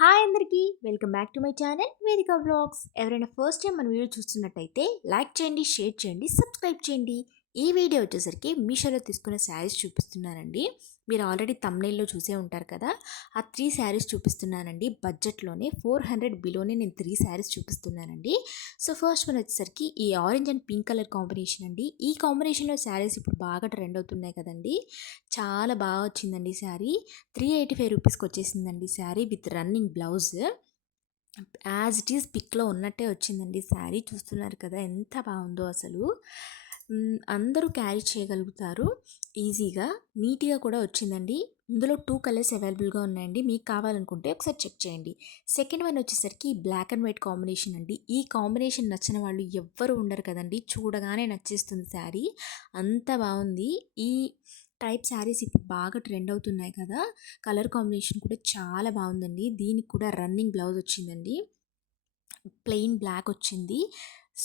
Hi అందరికీ welcome back to my channel వేదిక vlogs. ఎవరైనా ఫస్ట్ టైం మన వీడియో చూస్తున్నట్టయితే లైక్ చేయండి, షేర్ చేయండి, సబ్స్క్రైబ్ చేయండి. ఈ వీడియో వచ్చేసరికి మీషోలో తీసుకున్న శారీస్ చూపిస్తున్నానండి. మీరు ఆల్రెడీ తమ్నైల్లో చూసే ఉంటారు కదా. ఆ 3 శారీస్ చూపిస్తున్నానండి. బడ్జెట్లోనే 400 బిలోనే నేను 3 శారీస్ చూపిస్తున్నానండి. సో ఫస్ట్ వన్ వచ్చేసరికి ఈ orange and pink colour combination అండి. ఈ కాంబినేషన్లో శారీస్ ఇప్పుడు బాగా ట్రెండ్ అవుతున్నాయి కదండి. చాలా బాగా వచ్చిందండి శారీ. 385 రూపీస్కి వచ్చేసిందండి sari with running blouse. As it is పిక్లో ఉన్నట్టే వచ్చిందండి శారీ. చూస్తున్నారు కదా ఎంత బాగుందో అసలు. అందరూ క్యారీ చేయగలుగుతారు ఈజీగా. నీట్గా కూడా వచ్చిందండి. ఇందులో 2 కలర్స్ అవైలబుల్గా ఉన్నాయండి. మీకు కావాలనుకుంటే ఒకసారి చెక్ చేయండి. సెకండ్ వన్ వచ్చేసరికి బ్లాక్ అండ్ వైట్ కాంబినేషన్ అండి. ఈ కాంబినేషన్ నచ్చిన వాళ్ళు ఎవ్వరు ఉండరు కదండి. చూడగానే నచ్చేస్తుంది శారీ. అంత బాగుంది. ఈ టైప్ శారీస్ ఇప్పుడు బాగా ట్రెండ్ అవుతున్నాయి కదా. కలర్ కాంబినేషన్ కూడా చాలా బాగుందండి. దీనికి కూడా రన్నింగ్ బ్లౌజ్ వచ్చిందండి. ప్లెయిన్ బ్లాక్ వచ్చింది.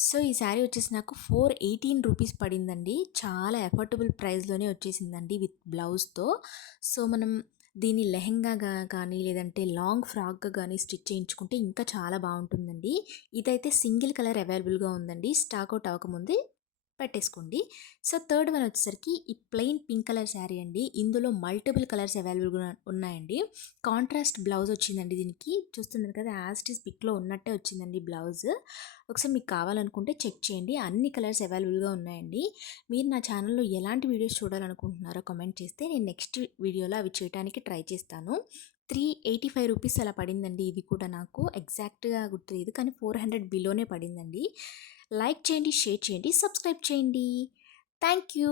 సో ఈ శారీ వచ్చేసి నాకు 418 రూపీస్ పడిందండి. చాలా ఎఫోర్డబుల్ ప్రైస్లోనే వచ్చేసిందండి విత్ బ్లౌజ్తో. సో మనం దీన్ని లెహెంగాగా కానీ లేదంటే లాంగ్ ఫ్రాక్గా కానీ స్టిచ్ చేయించుకుంటే ఇంకా చాలా బాగుంటుందండి. ఇదైతే సింగిల్ కలర్ అవైలబుల్గా ఉందండి. స్టాక్ అవుట్ అవ్వకముందే పెట్టేసుకోండి. సో థర్డ్ వన్ వచ్చేసరికి ఈ ప్లెయిన్ పింక్ కలర్ శారీ అండి. ఇందులో మల్టిపుల్ కలర్స్ అవైలబుల్గా ఉన్నాయండి. కాంట్రాస్ట్ బ్లౌజ్ వచ్చిందండి దీనికి. చూస్తున్నారు కదా యాజ్ ఇట్ ఈస్ పిక్లో ఉన్నట్టే వచ్చిందండి బ్లౌజ్. ఒకసారి మీకు కావాలనుకుంటే చెక్ చేయండి. అన్ని కలర్స్ అవైలబుల్గా ఉన్నాయండి. మీరు నా ఛానల్లో ఎలాంటి వీడియోస్ చూడాలనుకుంటున్నారో కామెంట్ చేస్తే నేను నెక్స్ట్ వీడియోలో అవి చేయడానికి ట్రై చేస్తాను. 385 రూపీస్ అలా పడిందండి. ఇది కూడా నాకు ఎగ్జాక్ట్గా గుర్తులేదు కానీ 400 బిలోనే పడిందండి. లైక్ చేయండి, షేర్ చేయండి, సబ్స్క్రైబ్ చేయండి. Thank you.